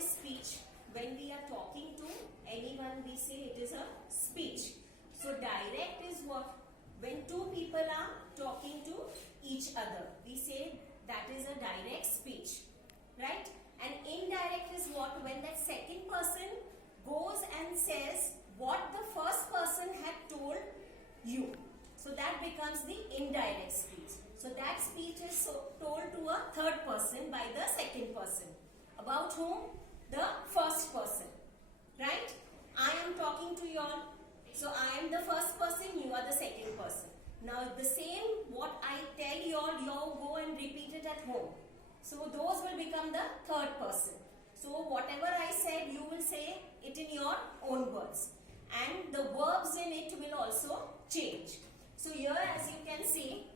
is speech? When we are talking to anyone, we say it is a speech. So direct is what? When two people are talking to each other, we say that is a direct speech, right? And indirect is what? When that second person goes and says what the first person had told you. So that becomes the indirect speech. So that speech is told to a third person by the second person. About whom? The first person, right? I am talking to you all. So I am the first person, you are the second person. Now the same what I tell you all, you all go and repeat it at home. So those will become the third person. So whatever I said, you will say it in your own words. And the verbs in it will also change. So here as you can see,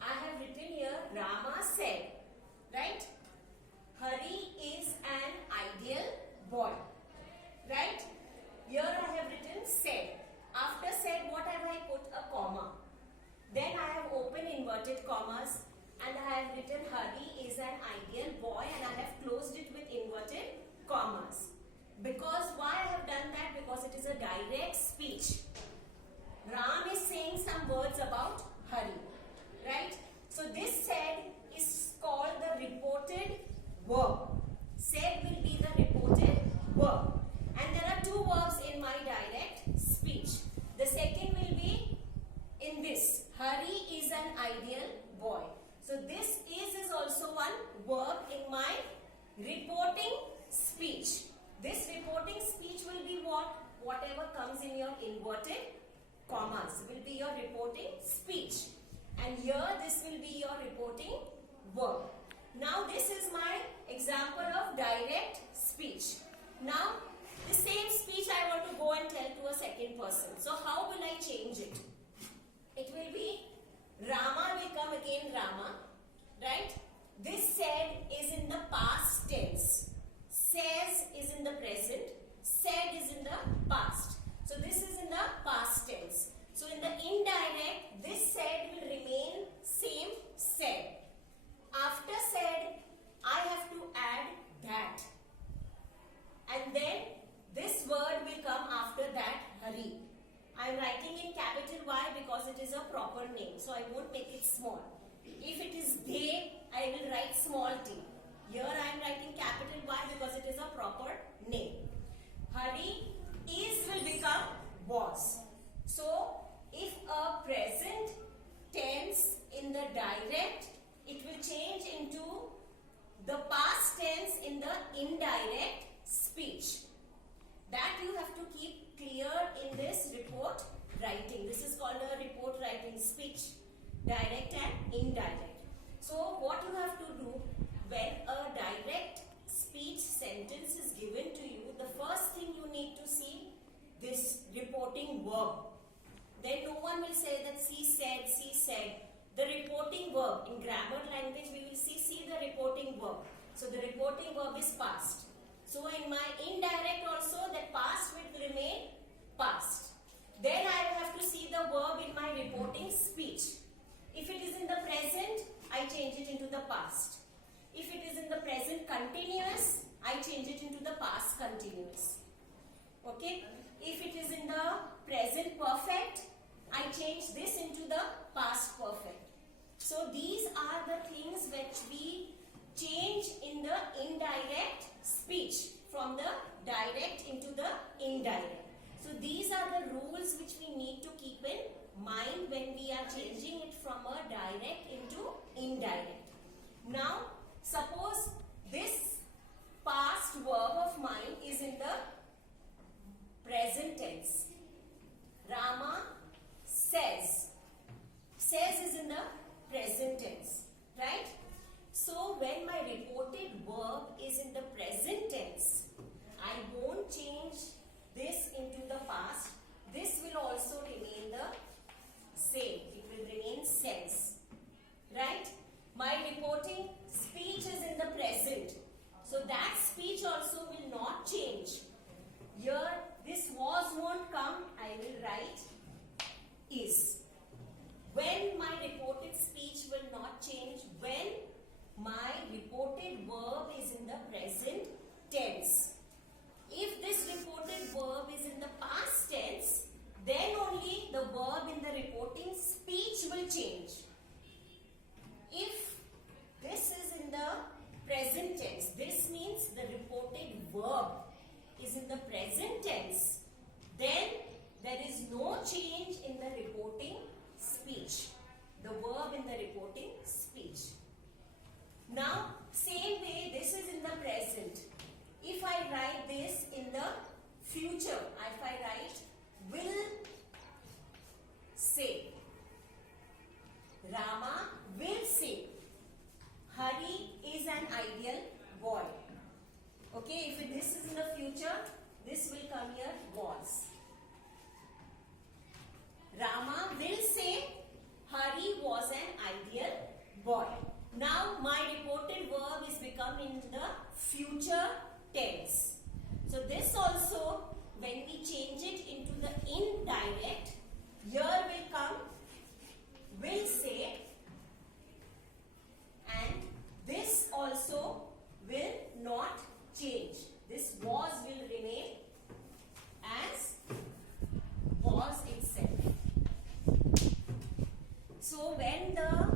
I have written here Rama said, right? Hari is an ideal boy, right? Here I have written said. After said, what have I put? A comma. Then I have open inverted commas and I have written Hari is an ideal boy and I have closed it with inverted commas. Because why I have done that? Because it is a direct speech. Ram is saying some words about Hari, right? So this said is called the reported verb. Said will be the reported verb. And there are two verbs in my direct speech. The second will be in this. Hari is an ideal boy. So this is also one verb in my reporting speech. This reporting speech will be what? Whatever comes in your inverted commas will be your reporting speech. And here this will be your reporting verb. Now this is my example of direct speech. Now the same speech I want to go and tell to a second person. So how will I change it? It will be Rama will come again Rama, right? This said is in the past tense. Says is in the present. Said is in the past. So this is in the past tense. So in the indirect, this said will remain same said. After said, I have to add that. And then this word will come after that, Hari. I am writing in capital Y because it is a proper name. So I won't make it small. If it is they, I will write small t. Here I am writing capital Y because it is a proper name. Hari is will become was. So if a present tense in the direct, it will change into the past tense in the indirect speech. That you have to keep clear in this report writing. This is called a report writing speech, direct and indirect. So what you have to do when a direct speech sentence is given to you, the first thing you need to see this reporting verb. Then no one will say that she said, she said. The reporting verb in grammar language we will see the reporting verb. So the reporting verb is past. So in my indirect also that past will remain past. Then I have to see the verb in my reporting speech. If it is in the present, I change it into the past. If it is in the present continuous, I change it into the past continuous. Okay? If it is in the present perfect, I change this into the past perfect. So these are the things which we change in the indirect speech from the direct into the indirect. So these are the rules which we need to keep in mind when we are changing it from a direct into indirect. Now suppose this past verb of mine is in the present tense. Rama says. Says is in the present tense, right? So when my reported verb is in the present tense, I won't change this into the past. This will also remain the same. It will remain sense, right? My reporting speech is in the present. So that speech also will not change. Here this was won't come. I will write is. When my reported speech will not change, when my reported verb is in the present tense. verb is in the present tense, then there is no change in the reporting speech. The verb in the reporting speech. Now, same way, this is in the present. If I write this in the future, if I write will say, Rama will say, Hari is an ideal boy. Okay, if this is in the future, this will come here was. Rama will say, Hari was an ideal boy. Now my reported verb is become in the future tense. So this also, when we change it into the indirect, here will come will say, and this also will not change. This was will remain as was itself. So when the